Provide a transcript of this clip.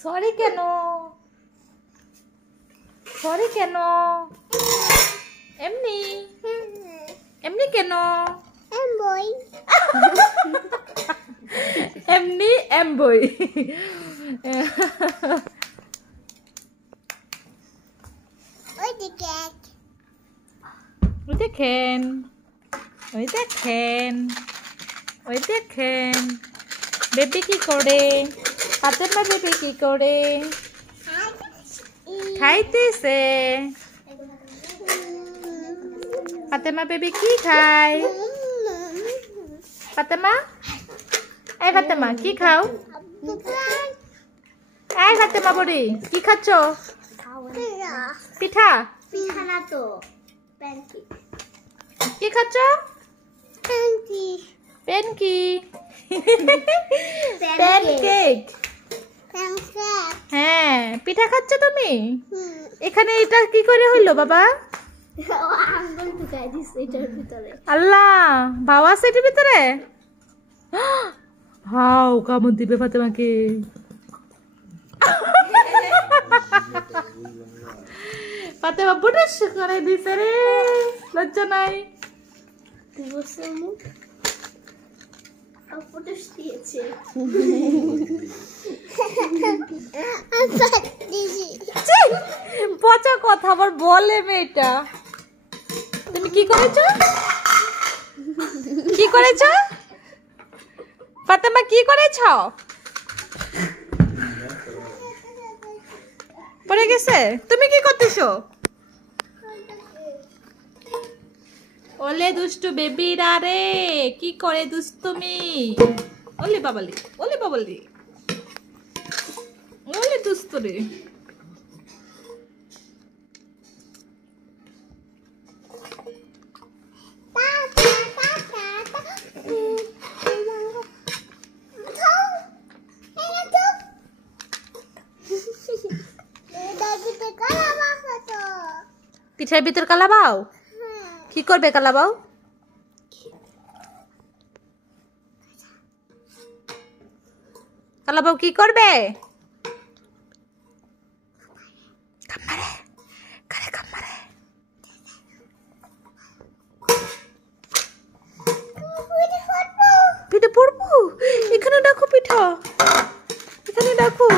Sorry কেন? Sorry কেন? এমনি এমনি কেন? এমনি এমবই। ওই দেখেন, ওই দেখেন, ওই দেখেন বেবি কি করে, ফাতেমা বেবি কি করে খাইতেছে। ফাতেমা বেবি কি খায়? ফাতেমা, এই ফাতেমা কি খাও? এই ফাতেমা বড়ি কি খাচ্ছ? পিঠা? পিঠা না তো, প্যানকেক। কি খাচ্ছ? প্যানকেক। প্যানকি? প্যানকেক? হ্যাঁ, পিঠা খাচ্ছ তুমি? এখানে এটা কি করে হইলো বাবা? আঙ্গুল ঢুকাই দিছে এটার ভিতরে। আল্লাহ, ভাও আছে এটার ভিতরে? হাও কামড় দিবে ফাতেমাকে। ফাতেমা বুটুস করে দিছে রে, লজ্জা নাই? ফুটুস দিয়েছে। পচা কথা আবার বলে মেয়েটা। তুমি কি করেছো? কি করেছো ফাতেমা? কি করেছ? পড়ে গেছে? তুমি কি করতেছো? ওলে দুষ্টু বেবিরা রে, কি করে দুষ্টুমি? ওলে বাবালি, ওলে বাবালি, ওলে দুষ্টু রে। পিঠার ভিতর কালাবাও? কি করবে কালাবাও? কালাবাও কি করবে? কামারে কারে কামারে। পিঠা পড়বো? এখানে ডাকো পিঠা, এখানে ডাকো।